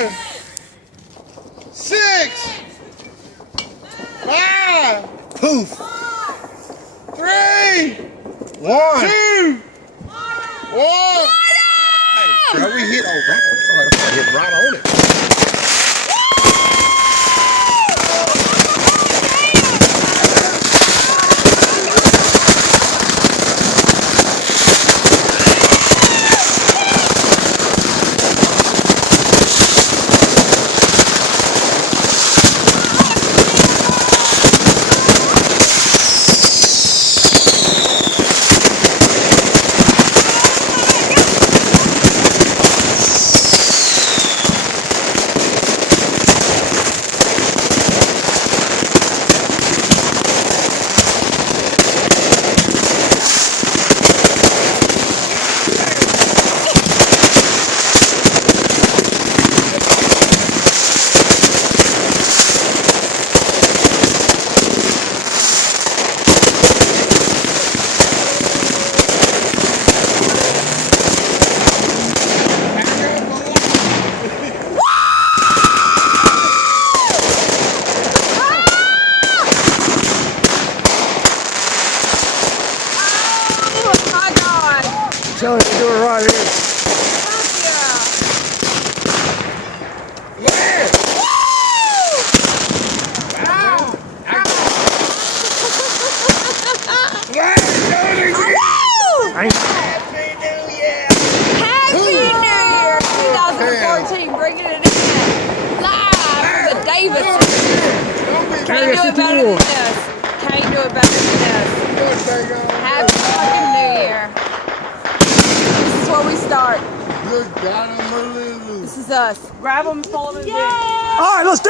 7, 6, 5, poof, 3, 1, 2, 1. Hey, bro, we hit over. Hit right on it. Tell us to do it right here. Yeah. Wow. Happy New Year! Happy New Year 2014, bringing it in live from the Davis. Can't do it better than this. Can't do it better than this. Happy fucking New Year. This is where we start. Good God, I'm a little. This is us. Grab them, fold them. All right, let's do it.